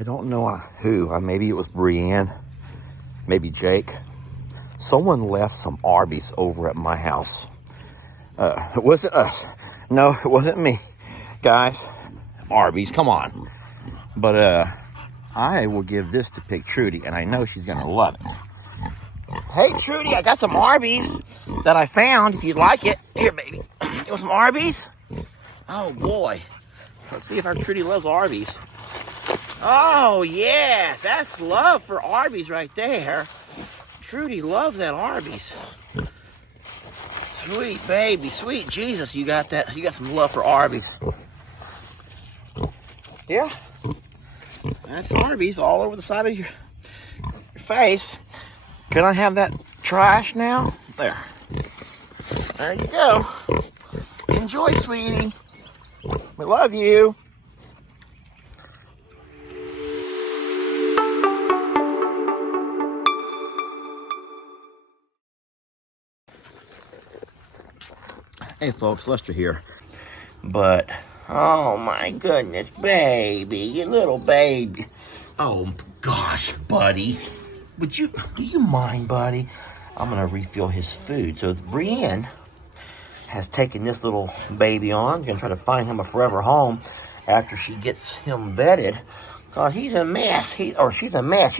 I don't know who. Maybe it was Brienne. Maybe Jake. Someone left some Arbys over at my house. It wasn't us. No, it wasn't me. Guys, Arbys, come on. But I will give this to Pig Trudy, and I know she's going to love it. Hey, Trudy, I got some Arbys that I found, if you'd like it. Here, baby. You want some Arbys? Oh, boy. Let's see if our Trudy loves Arbys. Oh, yes. That's love for Arbys right there. Trudy loves that Arbys. Sweet baby, sweet Jesus, you got that. You got some love for Arbys. Yeah. That's Arbys all over the side of your face. Can I have that trash now? There. There you go. Enjoy, sweetie. We love you. Hey folks, Lester here. But, oh my goodness, baby, you little baby. Oh gosh, buddy. Do you mind, buddy? I'm gonna refill his food. So Brienne has taken this little baby on. Gonna try to find him a forever home after she gets him vetted. Cause he's a mess. She's a mess.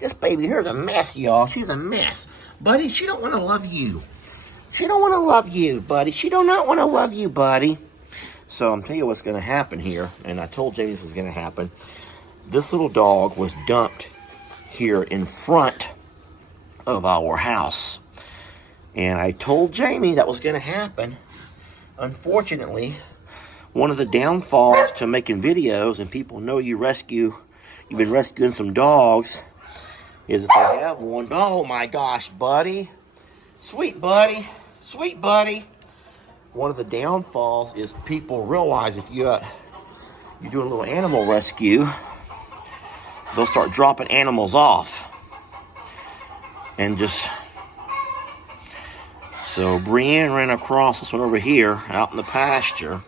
This baby here's a mess, y'all. She's a mess. Buddy, she don't wanna love you. She don't want to love you, buddy. She do not want to love you, buddy. So I'm telling you what's going to happen here. And I told Jamie this was going to happen. This little dog was dumped here in front of our house. And I told Jamie that was going to happen. Unfortunately, one of the downfalls to making videos and people know you've been rescuing some dogs, is that they have one. Oh my gosh, buddy. Sweet buddy. Sweet buddy. One of the downfalls is people realize if you do a little animal rescue, they'll start dropping animals off. And so Brienne ran across this one over here out in the pasture.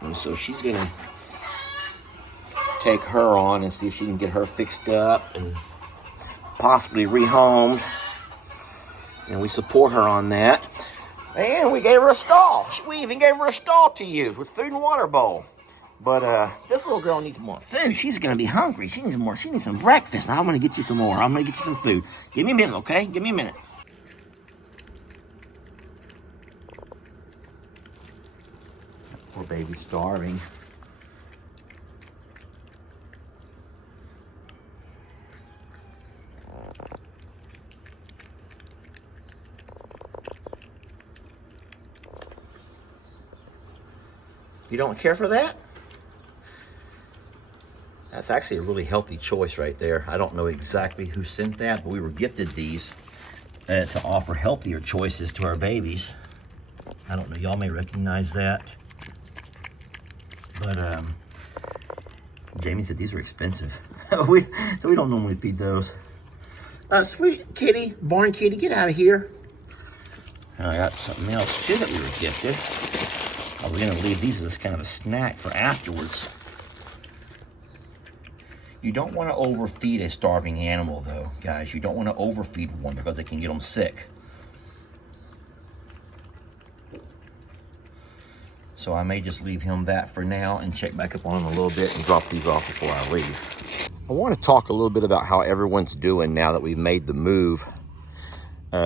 And so she's going to take her on and see if she can get her fixed up and possibly rehomed. And we support her on that. And we gave her a stall. We even gave her a stall to use with food and water bowl. But this little girl needs more food. She's going to be hungry. She needs more. She needs some breakfast. Now I'm going to get you some more. I'm going to get you some food. Give me a minute, okay? Give me a minute. Poor baby's starving. You don't care for that? That's actually a really healthy choice right there. I don't know exactly who sent that, but we were gifted these to offer healthier choices to our babies. I don't know, y'all may recognize that. But Jamie said these are expensive. So we don't normally feed those. Sweet kitty, barn kitty, get out of here. And I got something else too that we were gifted. We're going to leave these as kind of a snack for afterwards. You don't want to overfeed a starving animal, though, guys. You don't want to overfeed one because they can get them sick. So I may just leave him that for now and check back up on him a little bit and drop these off before I leave. I want to talk a little bit about how everyone's doing now that we've made the move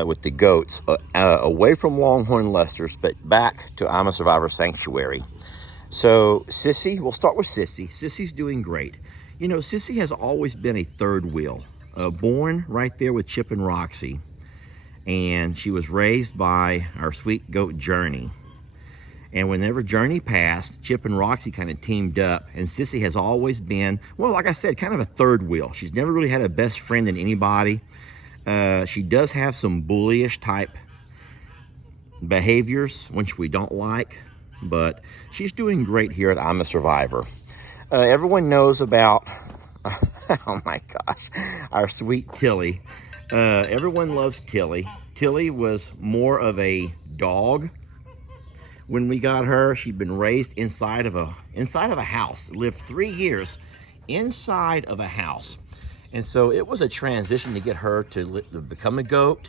with the goats away from Longhorn Lester's, but back to I'm a Survivor Sanctuary. So Sissy, we'll start with Sissy. Sissy's doing great. You know, Sissy has always been a third wheel, born right there with Chip and Roxy. And she was raised by our sweet goat Journey. And whenever Journey passed, Chip and Roxy kind of teamed up. And Sissy has always been, well, like I said, kind of a third wheel. She's never really had a best friend in anybody. She does have some bullyish type behaviors, which we don't like, but she's doing great here at I'm a Survivor. Everyone knows about, oh my gosh, our sweet Tilly. Everyone loves Tilly. Tilly was more of a dog when we got her. She'd been raised inside of a house, lived 3 years inside of a house. And so it was a transition to get her to become a goat.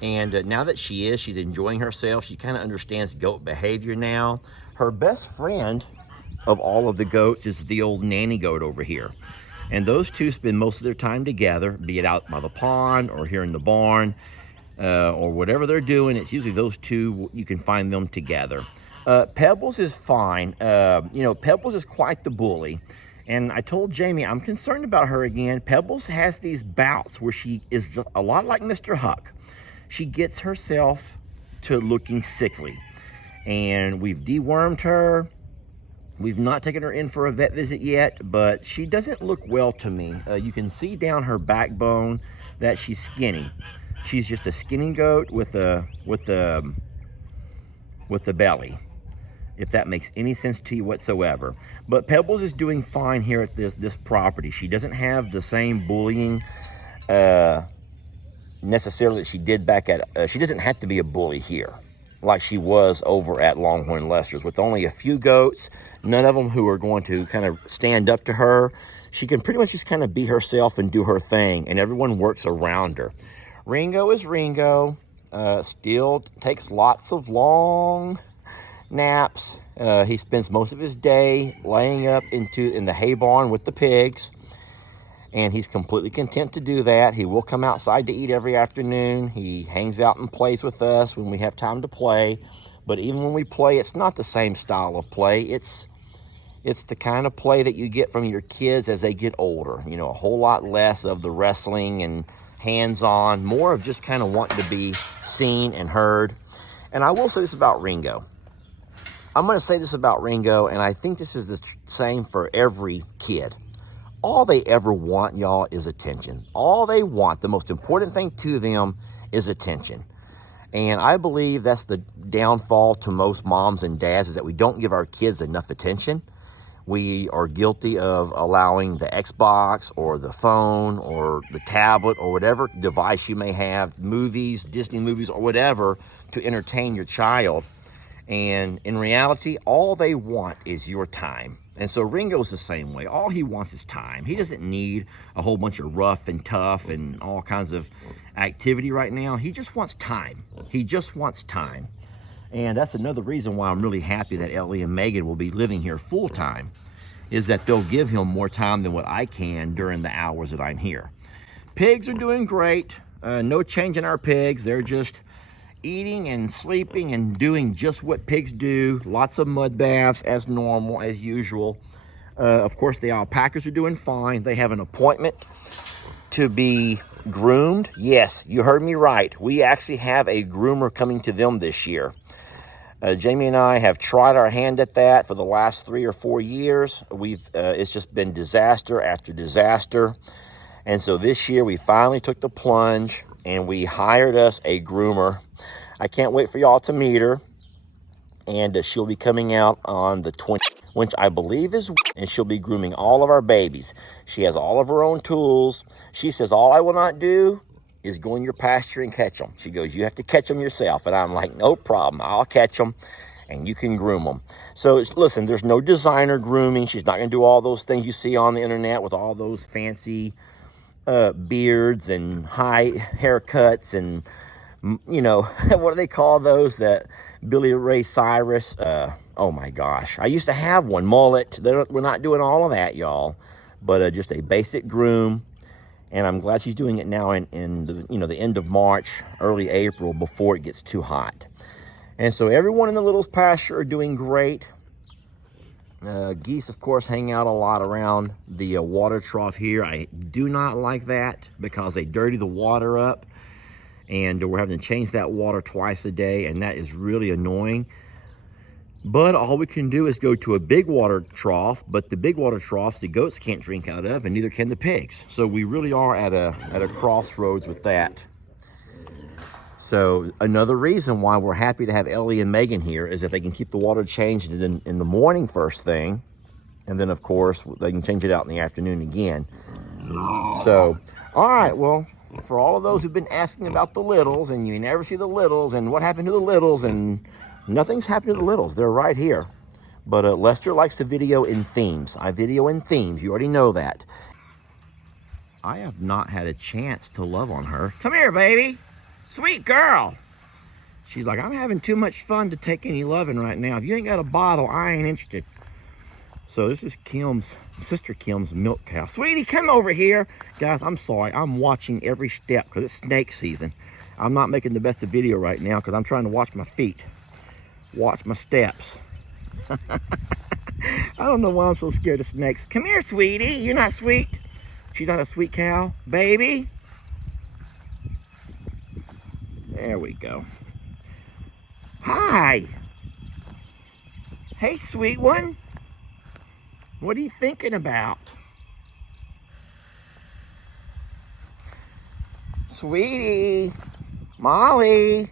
And now that she's enjoying herself. She kind of understands goat behavior now. Her best friend of all of the goats is the old nanny goat over here. And those two spend most of their time together, be it out by the pond or here in the barn, or whatever they're doing. It's usually those two, you can find them together. Pebbles is fine. Pebbles is quite the bully. And I told Jamie, I'm concerned about her again. Pebbles has these bouts where she is a lot like Mr. Huck. She gets herself to looking sickly. And we've dewormed her. We've not taken her in for a vet visit yet, but she doesn't look well to me. You can see down her backbone that she's skinny. She's just a skinny goat with a belly, if that makes any sense to you whatsoever. But Pebbles is doing fine here at this property. She doesn't have the same bullying necessarily that she did back at, she doesn't have to be a bully here like she was over at Longhorn Lester's. With only a few goats, none of them who are going to kind of stand up to her, she can pretty much just kind of be herself and do her thing, and everyone works around her. Ringo is Ringo, still takes lots of long naps. He spends most of his day laying up in the hay barn with the pigs, and he's completely content to do that. He will come outside to eat every afternoon. He hangs out and plays with us when we have time to play. But even when we play, it's not the same style of play. It's the kind of play that you get from your kids as they get older. You know, a whole lot less of the wrestling and hands-on, more of just kind of wanting to be seen and heard. And I will say this about Ringo. I'm going to say this about Ringo, and I think this is the same for every kid. All they ever want, y'all, is attention. All they want, the most important thing to them, is attention. And I believe that's the downfall to most moms and dads, is that we don't give our kids enough attention. We are guilty of allowing the Xbox or the phone or the tablet or whatever device you may have, movies, Disney movies or whatever, to entertain your child. And in reality, all they want is your time. And so Ringo's the same way. All he wants is time. He doesn't need a whole bunch of rough and tough and all kinds of activity right now. He just wants time. He just wants time. And that's another reason why I'm really happy that Ellie and Megan will be living here full time, is that they'll give him more time than what I can during the hours that I'm here. Pigs are doing great. No change in our pigs. They're just eating and sleeping and doing just what pigs do. Lots of mud baths as normal, as usual. Of course, the alpacas are doing fine. They have an appointment to be groomed. Yes, you heard me right. We actually have a groomer coming to them this year. Jamie and I have tried our hand at that for the last 3 or 4 years. It's just been disaster after disaster. And so this year we finally took the plunge and we hired us a groomer. I can't wait for y'all to meet her. And she'll be coming out on the 20th, which I believe is, and she'll be grooming all of our babies. She has all of her own tools. She says, all I will not do is go in your pasture and catch them. She goes, you have to catch them yourself. And I'm like, no problem. I'll catch them and you can groom them. So listen, there's no designer grooming. She's not going to do all those things you see on the internet with all those fancy beards and high haircuts and, you know, what do they call those? That Billy Ray Cyrus. Oh my gosh. I used to have one, mullet. We're not doing all of that, y'all, but just a basic groom. And I'm glad she's doing it now in the end of March, early April, before it gets too hot. And so everyone in the Littles pasture are doing great. Geese, of course, hang out a lot around the water trough here. I do not like that because they dirty the water up. And we're having to change that water twice a day, and that is really annoying. But all we can do is go to a big water trough, but the big water troughs the goats can't drink out of, and neither can the pigs. So we really are at a crossroads with that. So another reason why we're happy to have Ellie and Megan here is that they can keep the water changed in the morning first thing, and then of course they can change it out in the afternoon again. So, all right, well, for all of those who've been asking about the Littles, and you never see the Littles, and what happened to the Littles, and Nothing's happened to the littles. They're right here. But Lester likes to video in themes. I video in themes. You already know that. I have not had a chance to love on her. Come here, baby. Sweet girl. She's like, I'm having too much fun to take any loving right now. If you ain't got a bottle, I ain't interested. So this is Sister Kim's milk cow. Sweetie, come over here. Guys, I'm sorry. I'm watching every step because it's snake season. I'm not making the best of video right now because I'm trying to watch my feet. Watch my steps. I don't know why I'm so scared of snakes. Come here, sweetie. You're not sweet. She's not a sweet cow. Baby. There we go. Hi. Hey, sweet one. What are you thinking about? Sweetie. Molly.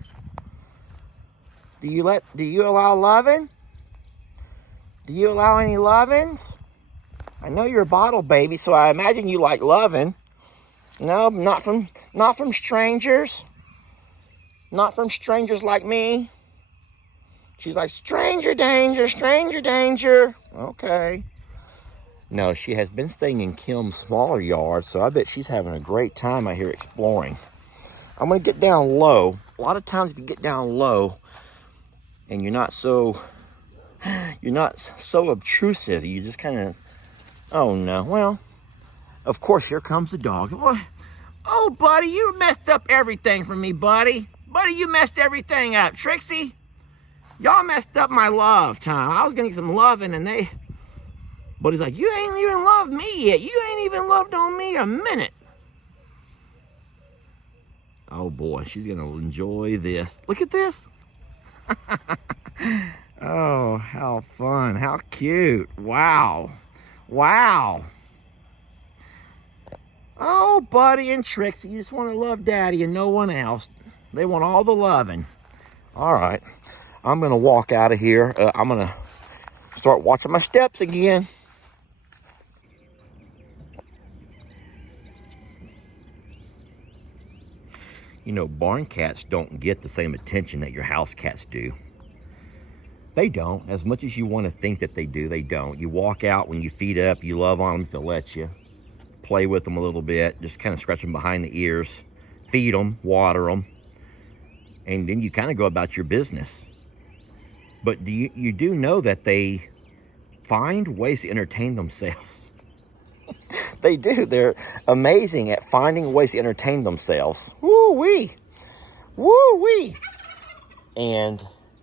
Do you allow loving? Do you allow any lovins? I know you're a bottle baby, so I imagine you like loving. No, not from strangers. Not from strangers like me. She's like, stranger danger, stranger danger. Okay. No, she has been staying in Kim's smaller yard, so I bet she's having a great time out here exploring. I'm going to get down low. A lot of times if you get down low and you're not so obtrusive, you just kind of, oh no. Well, of course, here comes the dog. Oh, buddy, you messed up everything for me, buddy. Buddy, you messed everything up. Trixie, y'all messed up my love time. I was going to get some loving and but he's like, you ain't even loved me yet. You ain't even loved on me a minute. Oh boy, she's going to enjoy this. Look at this. Oh, how fun. How cute. Wow. Wow. Oh, Buddy and Trixie, you just want to love Daddy and no one else. They want all the loving. All right. I'm going to walk out of here. I'm going to start watching my steps again. You know, barn cats don't get the same attention that your house cats do. They don't. As much as you want to think that they do, they don't. You walk out when you feed up, you love on them if they'll let you. Play with them a little bit, just kind of scratch them behind the ears. Feed them, water them. And then you kind of go about your business. But you do know that they find ways to entertain themselves. They do. They're amazing at finding ways to entertain themselves. Woo-wee. Woo-wee. And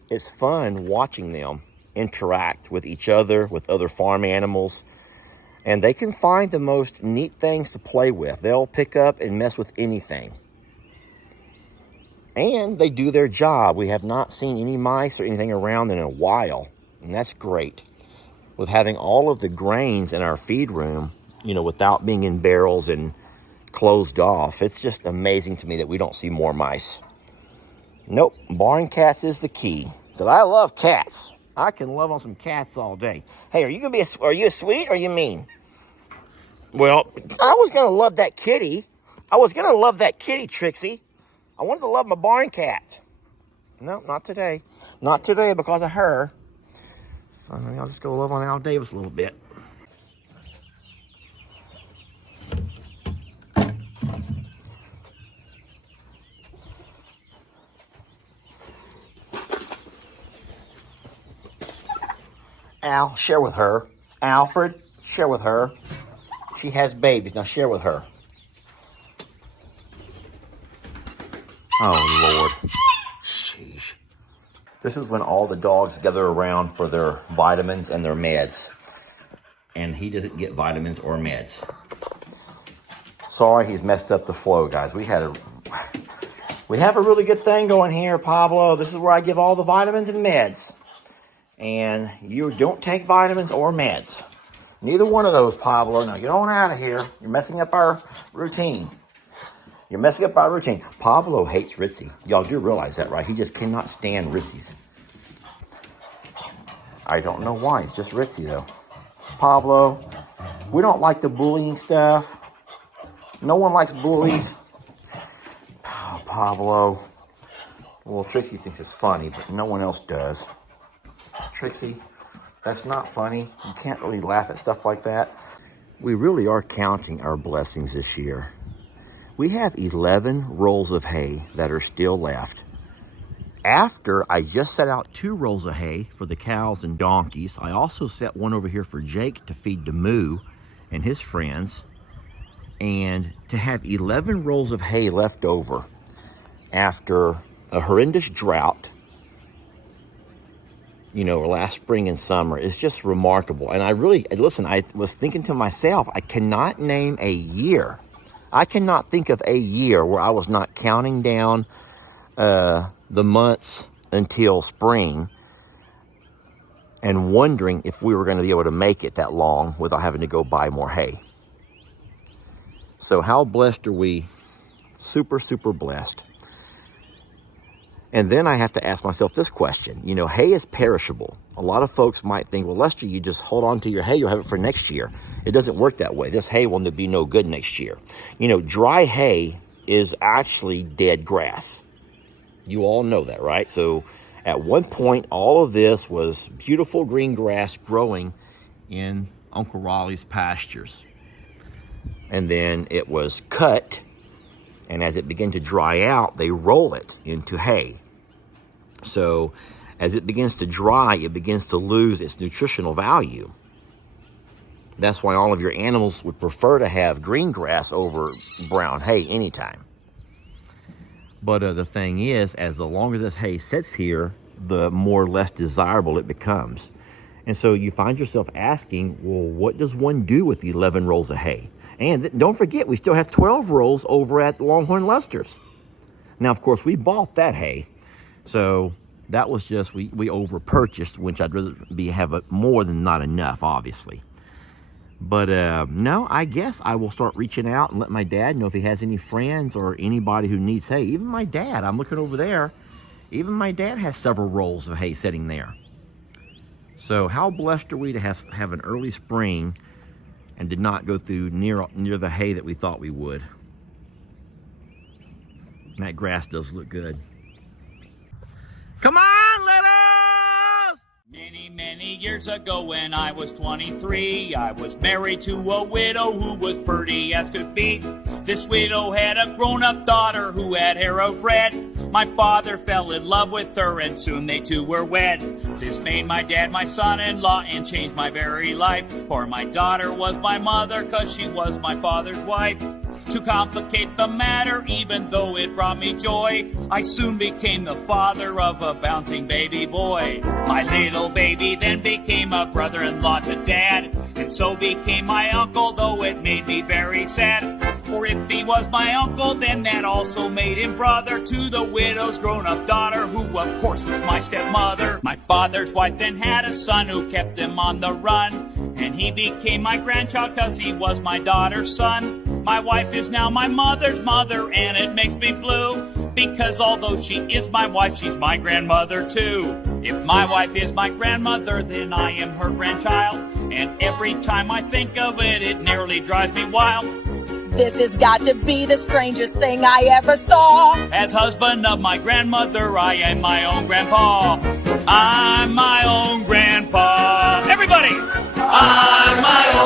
it's fun watching them interact with each other, with other farm animals. And they can find the most neat things to play with. They'll pick up and mess with anything. And they do their job. We have not seen any mice or anything around in a while. And that's great. With having all of the grains in our feed room, you know, without being in barrels and closed off, it's just amazing to me that we don't see more mice. Nope, barn cats is the key. Because I love cats. I can love on some cats all day. Hey, are you a sweet or are you mean? Well, I was going to love that kitty. I was going to love that kitty, Trixie. I wanted to love my barn cat. No, not today. Not today because of her. Finally, I'll just go love on Al Davis a little bit. Al, share with her. Alfred, share with her. She has babies. Now share with her. Oh, Lord. Sheesh. This is when all the dogs gather around for their vitamins and their meds. And he doesn't get vitamins or meds. Sorry, he's messed up the flow, guys. We have a really good thing going here, Pablo. This is where I give all the vitamins and meds. And you don't take vitamins or meds. Neither one of those, Pablo. Now get on out of here. You're messing up our routine. You're messing up our routine. Pablo hates Ritzy. Y'all do realize that, right? He just cannot stand Ritzy's. I don't know why. It's just Ritzy, though. Pablo, we don't like the bullying stuff. No one likes bullies. Oh, Pablo. Well, Trixie thinks it's funny, but no one else does. Trixie, that's not funny. You can't really laugh at stuff like that. We really are counting our blessings this year. We have 11 rolls of hay that are still left. After I just set out 2 rolls of hay for the cows and donkeys, I also set one over here for Jake to feed to Moo and his friends. And to have 11 rolls of hay left over after a horrendous drought, you know, last spring and summer, is just remarkable. And I really, listen, I was thinking to myself, I cannot name a year. I cannot think of a year where I was not counting down the months until spring and wondering if we were going to be able to make it that long without having to go buy more hay. So how blessed are we? Super, super blessed. And then I have to ask myself this question. You know, hay is perishable. A lot of folks might think, well, Lester, you just hold on to your hay, you'll have it for next year. It doesn't work that way. This hay will be no good next year. You know, dry hay is actually dead grass. You all know that, right? So at one point, all of this was beautiful green grass growing in Uncle Raleigh's pastures. And then it was cut, and as it began to dry out, they roll it into hay. So as it begins to dry, it begins to lose its nutritional value. That's why all of your animals would prefer to have green grass over brown hay anytime. But the thing is, as the longer this hay sits here, the more or less desirable it becomes. And so you find yourself asking, well, what does one do with the 11 rolls of hay? And don't forget, we still have 12 rolls over at Longhorn Lester's. Now, of course, we bought that hay. So that was just, we over-purchased, which I'd rather have more than not enough, obviously. But no, I guess I will start reaching out and let my dad know if he has any friends or anybody who needs hay. Even my dad, I'm looking over there. Even my dad has several rolls of hay sitting there. So how blessed are we to have an early spring and did not go through near the hay that we thought we would. And that grass does look good. Come on, let us! Many years ago when I was 23, I was married to a widow who was pretty as could be. This widow had a grown-up daughter who had hair of red. My father fell in love with her and soon they two were wed. This made my dad my son-in-law and changed my very life. For my daughter was my mother 'cause she was my father's wife. To complicate the matter, even though it brought me joy, I soon became the father of a bouncing baby boy. My little baby then became a brother-in-law to Dad, and so became my uncle, though it made me very sad. For if he was my uncle, then that also made him brother to the widow's grown-up daughter, who of course was my stepmother. My father's wife then had a son who kept him on the run, and he became my grandchild 'cause he was my daughter's son. My wife is now my mother's mother, and it makes me blue, because although she is my wife, she's my grandmother too. If my wife is my grandmother, then I am her grandchild, and every time I think of it, it nearly drives me wild. This has got to be the strangest thing I ever saw. As husband of my grandmother, I am my own grandpa. I'm my own grandpa. Everybody! I'm my own